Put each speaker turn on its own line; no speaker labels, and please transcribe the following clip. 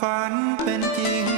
ฝันเป็นจริง